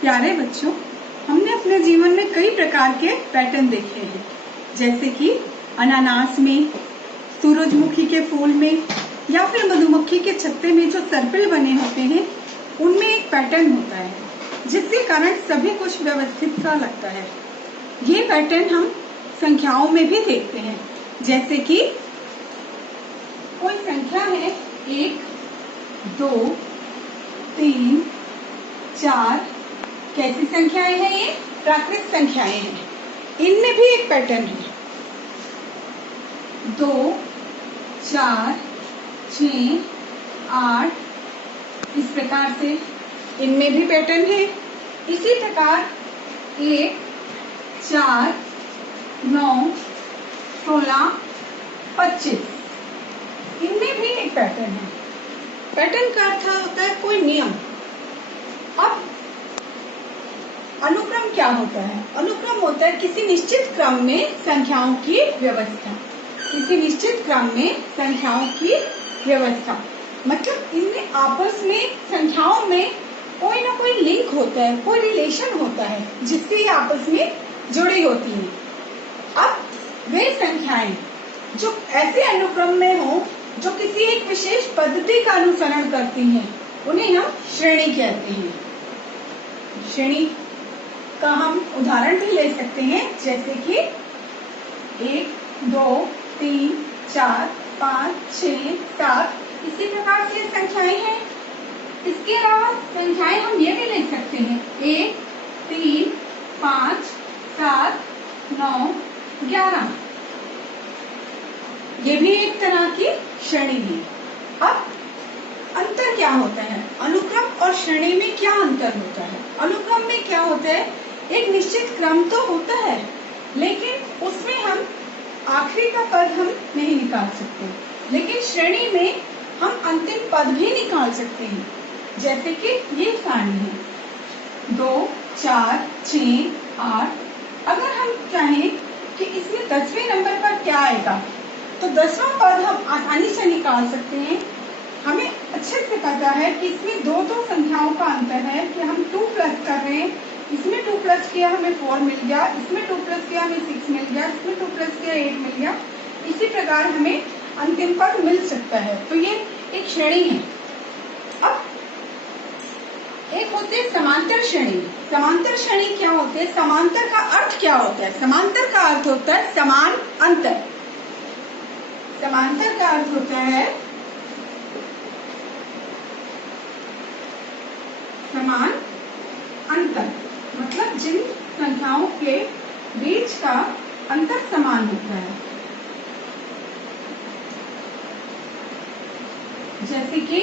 प्यारे बच्चों, हमने अपने जीवन में कई प्रकार के पैटर्न देखे हैं, जैसे कि अनानास में, सूरजमुखी के फूल में या फिर मधुमक्खी के छत्ते में जो सर्पिल बने होते हैं, उनमें एक पैटर्न होता है जिसके कारण सभी कुछ व्यवस्थित सा लगता है। ये पैटर्न हम संख्याओं में भी देखते हैं, जैसे कि कोई संख्या है 1, 2, 3, 4। कैसी संख्याएं हैं ये? प्राकृत संख्याएं हैं। इनमें भी एक पैटर्न है। 2, 4, 6, 8 इस प्रकार से इनमें भी पैटर्न है। इसी प्रकार 1, 4, 9, 16, 25 इनमें भी एक पैटर्न है। पैटर्न का अर्थ होता है कोई नियम। अब अनुक्रम क्या होता है? अनुक्रम होता है किसी निश्चित क्रम में संख्याओं की व्यवस्था। किसी निश्चित क्रम में संख्याओं की व्यवस्था मतलब इनमें आपस में संख्याओं में कोई ना कोई लिंक होता है, कोई रिलेशन होता है जिससे ये आपस में जुड़ी होती हैं। अब वे संख्याएं जो ऐसे अनुक्रम में हो जो किसी एक विशेष पद्धति का अनुसरण करती हैं, उन्हें हम श्रेणी कहते हैं। श्रेणी का हम उदाहरण भी ले सकते हैं, जैसे कि 1, 2, 3, 4, 5, 6, 7 इसी प्रकार से संख्याएं हैं। इसके अलावा संख्याएं हम ये भी ले सकते हैं 1, 3, 5, 7, 9, 11। ये भी एक तरह की श्रेणी है। अब अंतर क्या होता है? अनुक्रम और श्रेणी में क्या अंतर होता है? अनुक्रम में क्या होता है? एक निश्चित क्रम तो होता है, लेकिन उसमें हम आखिरी का पद हम नहीं निकाल सकते। लेकिन श्रेणी में हम अंतिम पद भी निकाल सकते हैं, जैसे कि ये सारणी है 2, 4, 6, 8। अगर हम चाहें कि इसमें 10वें नंबर पर क्या आएगा, तो 10वां पद हम आसानी से निकाल सकते हैं। हमें अच्छे से पता है कि इसमें दो संख्याओं का अंतर है कि हम 2 प्लस कर रहे हैं। इसमें 2 प्लस किया हमें 4 मिल गया, इसमें 2 प्लस किया हमें 6 मिल गया, इसमें 2 प्लस किया 8 मिल गया। इसी प्रकार हमें अंतिम पद मिल सकता है। तो ये एक श्रेणी है। अब एक होते है समांतर श्रेणी। समांतर श्रेणी क्या होते हैं? समांतर का अर्थ क्या होता है? समांतर का अर्थ होता है समान अंतर। समांतर का अर्थ होता है समान अंतर, मतलब जिन संख्याओं के बीच का अंतर समान होता है। जैसे कि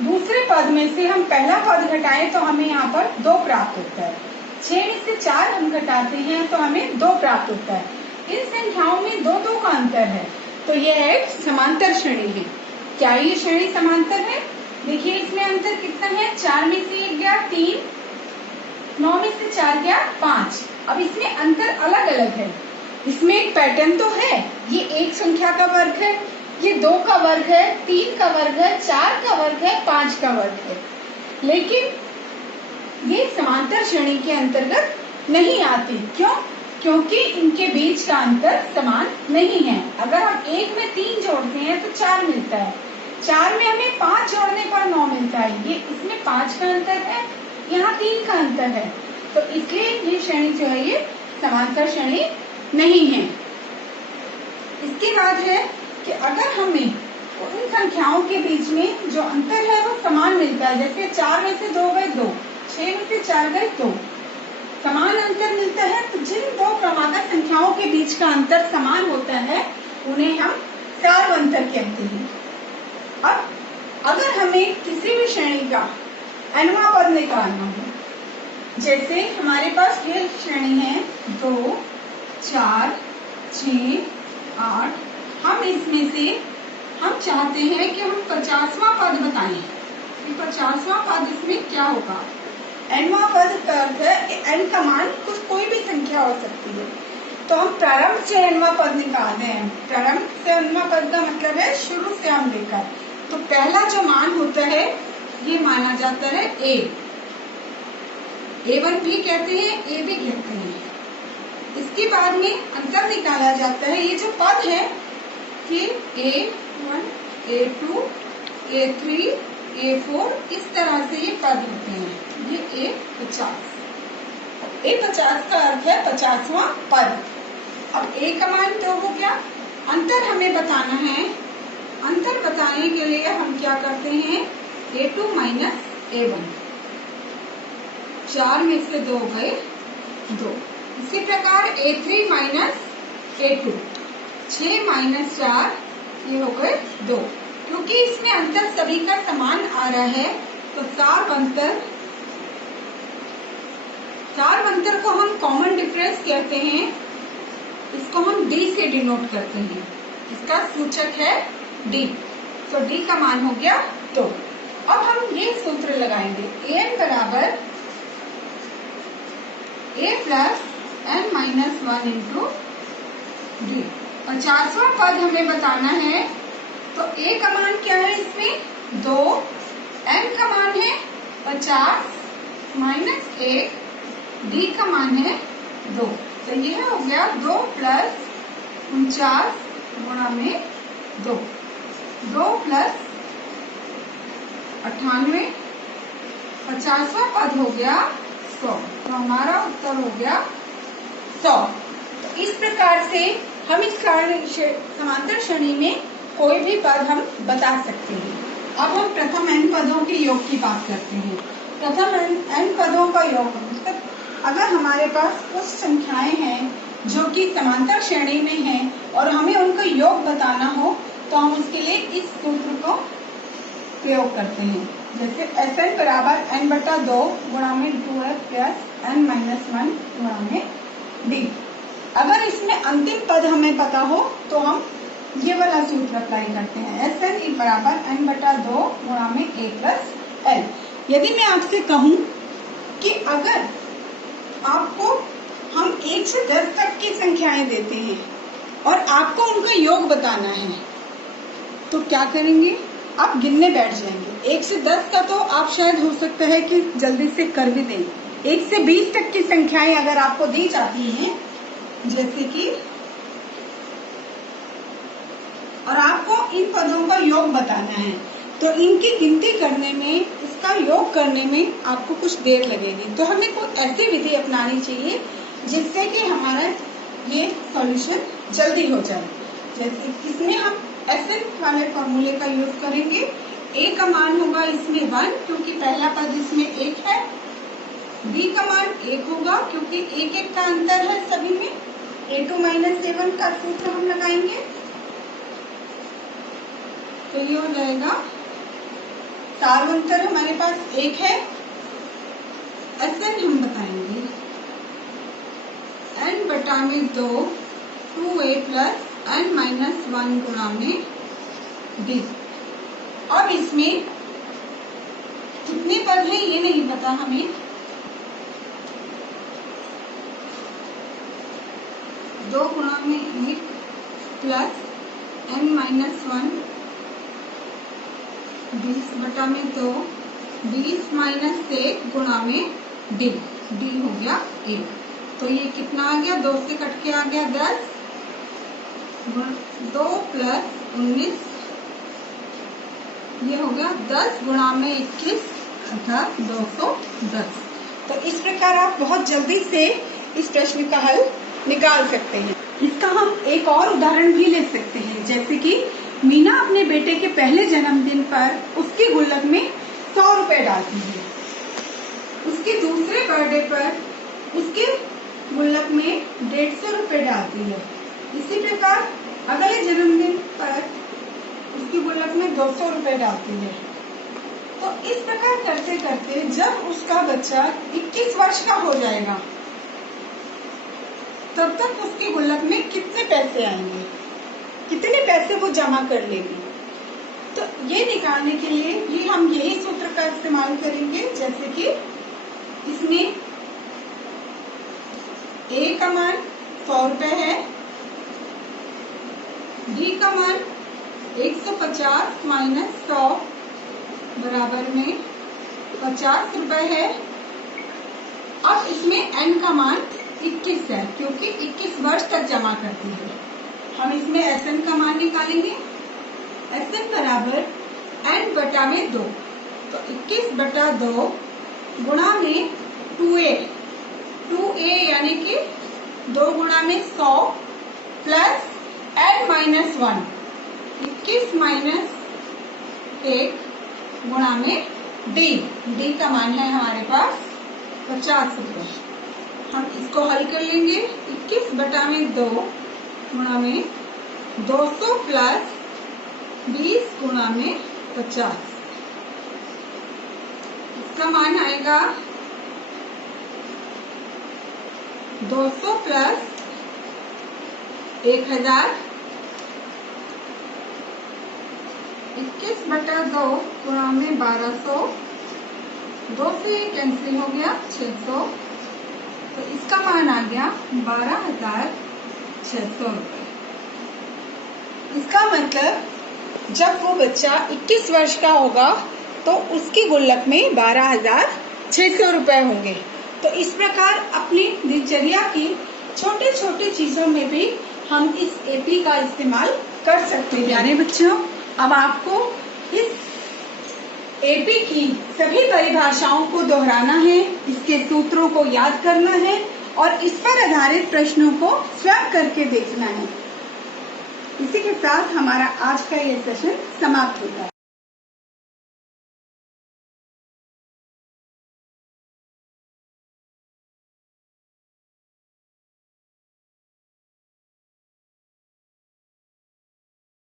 दूसरे पद में से हम पहला पद घटाएं तो हमें यहाँ पर 2 प्राप्त होता है। 6 में से 4 हम घटाते हैं तो हमें 2 प्राप्त होता है। इन संख्याओं में 2 का अंतर है, तो यह एक समांतर श्रेणी है। क्या ये श्रेणी समांतर है? देखिए इसमें अंतर कितना है? 4 में से 1 गया 3, 9 में से 4 गया 5। अब इसमें अंतर अलग अलग है। इसमें एक पैटर्न तो है, ये एक संख्या का वर्ग है, ये 2 का वर्ग है, 3 का वर्ग है, 4 का वर्ग है, 5 का वर्ग है। लेकिन ये समांतर श्रेणी के अंतर्गत नहीं आती। क्यों? क्योंकि इनके बीच का अंतर समान नहीं है। अगर हम 1 में 3 जोड़ते हैं तो 4 मिलता है, 4 में हमें 5 जोड़ने पर 9 मिलता है। ये इसमें 5 का अंतर है, यहाँ 3 का अंतर है, तो इसलिए ये श्रेणी जो है ये समांतर श्रेणी नहीं है। इसके बाद है कि अगर हमें उन संख्याओं के बीच में जो अंतर है वो समान मिलता है, जैसे 4 में से 2 गए 2, 6 में से 4 गए 2, समान अंतर मिलता है, तो जिन 2 क्रमागत संख्याओं के बीच का अंतर समान होता है उन्हें हम सार अंतर कहते हैं। अब अगर हमें किसी भी श्रेणी का nवां पद निकालना हो, जैसे हमारे पास ये श्रेणी है 2, 4, 6, 8, हम इसमें से हम चाहते हैं कि हम 50वां पद बताएं कि 50वां पद इसमें क्या होगा। nवां पद का अर्थ है n का मान कुछ कोई भी संख्या हो सकती है, तो हम प्रारंभ से nवां पद निकालते हैं। प्रारंभ से nवां पद का मतलब है शुरू से हम लेकर, तो पहला जो मान होता है ये माना जाता है a। A1 भी कहते हैं, A भी कहते हैं। इसके बाद में अंतर निकाला जाता है। ये जो पद है कि A1, A2, A3, A4 इस तरह से ये पद होते हैं। ये A50। A50 का अर्थ है 50वां पद। अब A का मान 2 हो गया। अंतर हमें बताना है। अंतर बताने के लिए हम क्या करते हैं, A2 माइनस A1, 4 में से 2 गए 2। इसी प्रकार A3 माइनस A2, 6 माइनस 4 ये हो गए 2। क्योंकि इसमें अंतर सभी का समान आ रहा है तो चार अंतर को हम कॉमन डिफरेंस कहते हैं। इसको हम D से डिनोट करते हैं। इसका सूचक है D। तो D का मान हो गया 2। अब हम ये सूत्र लगाएंगे, an बराबर a plus n minus 1 into D। 50वां पद हमें बताना है तो a का मान क्या है, इसमें 2, n का मान है 50 माइनस 1, D का मान है 2। तो ये हो गया 2 प्लस 49 गुणा में 2, 2 प्लस 98, 50वां पद हो गया 100। तो हमारा उत्तर हो गया 100। तो इस प्रकार से हम इस समांतर श्रेणी में कोई भी पद हम बता सकते हैं। अब हम प्रथम n पदों के योग की बात करते हैं। प्रथम n पदों का योग, अगर हमारे पास कुछ संख्याएं हैं जो कि समांतर श्रेणी में हैं और हमें उनका योग बताना हो तो हम उसके लिए इस सूत्र को प्रयोग करते हैं। जैसे Sn बराबर n बटा 2 गुणा में 2f प्लस n माइनस 1 गुणा में d। अगर इसमें अंतिम पद हमें पता हो तो हम ये वाला सूत्र अप्लाई करते हैं। Sn बराबर n बटा 2 गुणा में a प्लस l। यदि मैं आपसे कहूं कि अगर आपको हम 1 से 10 तक की संख्याएं देते हैं और आपको उनका योग बताना है तो क्या करेंगे, आप गिनने बैठ जाएंगे। 1 से 10 का तो आप शायद हो सकता है कि जल्दी से कर भी दें। 1 से 20 तक की संख्याएं अगर आपको दी जाती हैं, जैसे कि, और आपको इन पदों का योग बताना है तो इनकी गिनती करने में, इसका योग करने में आपको कुछ देर लगेगी। तो हमें कोई ऐसी विधि अपनानी चाहिए जिससे कि हमारा ये सॉल्यूशन जल्दी हो जाए। जैसे इसमें हम Sn वाले फॉर्मूले का यूज करेंगे। a का मान होगा इसमें 1 क्योंकि पहला पद इसमें 1 है। b का मान 1 होगा क्योंकि 1 का अंतर है सभी में। A2 माइनस A1 का सूत्र हम लगाएंगे तो ये हो जाएगा, सार अंतर हमारे पास 1 है। Sn हम बताएंगे n बटा में 2 2a प्लस n माइनस 1 गुणा में d। अब इसमें कितने पद हैं ये नहीं पता हमें। 2 गुणा में 1 प्लस n माइनस 1, 20 बटा में 2, 20 माइनस 1 गुणा में d। d हो गया 1। तो ये कितना आ गया, 2 से कट के आ गया 10, 2 प्लस 19, ये हो गया 10 गुणा में 21 अर्थात 210। तो इस प्रकार आप बहुत जल्दी से इस प्रश्न का हल निकाल सकते हैं। इसका हम एक और उदाहरण भी ले सकते हैं। जैसे कि मीना अपने बेटे के पहले जन्मदिन पर उसके गुल्लक में 100 रुपए डालती है। उसके दूसरे बर्थडे पर उसके गुल्लक में 150 रुपए डालती है। इसी प्रकार अगले जन्मदिन पर उसकी गुल्लक में 200 रुपए डालती है। तो इस प्रकार करते करते जब उसका बच्चा 21 वर्ष का हो जाएगा तब तक उसकी गुल्लक में कितने पैसे आएंगे, कितने पैसे वो जमा कर लेगी। तो ये निकालने के लिए ये हम यही सूत्र का इस्तेमाल करेंगे। जैसे कि इसमें a का मान 100 रुपए है, d का मान 150 माइनस 100 बराबर में 50 रुपए है, अब इसमें n का मान 21 है क्योंकि 21 वर्ष तक जमा करती है। हम इसमें Sn का मान निकालेंगे। Sn बराबर n बटा में 2, तो 21 बटा 2 गुणा में 2a, 2a यानी कि 2 गुणा में 100 प्लस n माइनस 1, 21 माइनस 1 गुणा में d का मान है हमारे पास 50 रुपये। हम इसको हल कर लेंगे। 21 बटा में 2 गुणा में 200 प्लस 20 गुणा में 50, इसका मान आएगा 200 प्लस 1000। 21 बटा 2 गुणा में 1200, 2 से कैंसिल हो गया 600, तो इसका मान आ गया 12,600 रुपये। इसका मतलब जब वो बच्चा 21 वर्ष का होगा तो उसकी गुल्लक में 12,600 रुपये होंगे। तो इस प्रकार अपनी दिनचर्या की छोटे छोटे चीजों में भी हम इस एपी का इस्तेमाल कर सकते हैं। प्यारे बच्चों, अब आपको इस एपी की सभी परिभाषाओं को दोहराना है, इसके सूत्रों को याद करना है और इस पर आधारित प्रश्नों को स्वयं करके देखना है। इसी के साथ हमारा आज का ये सेशन समाप्त होता है।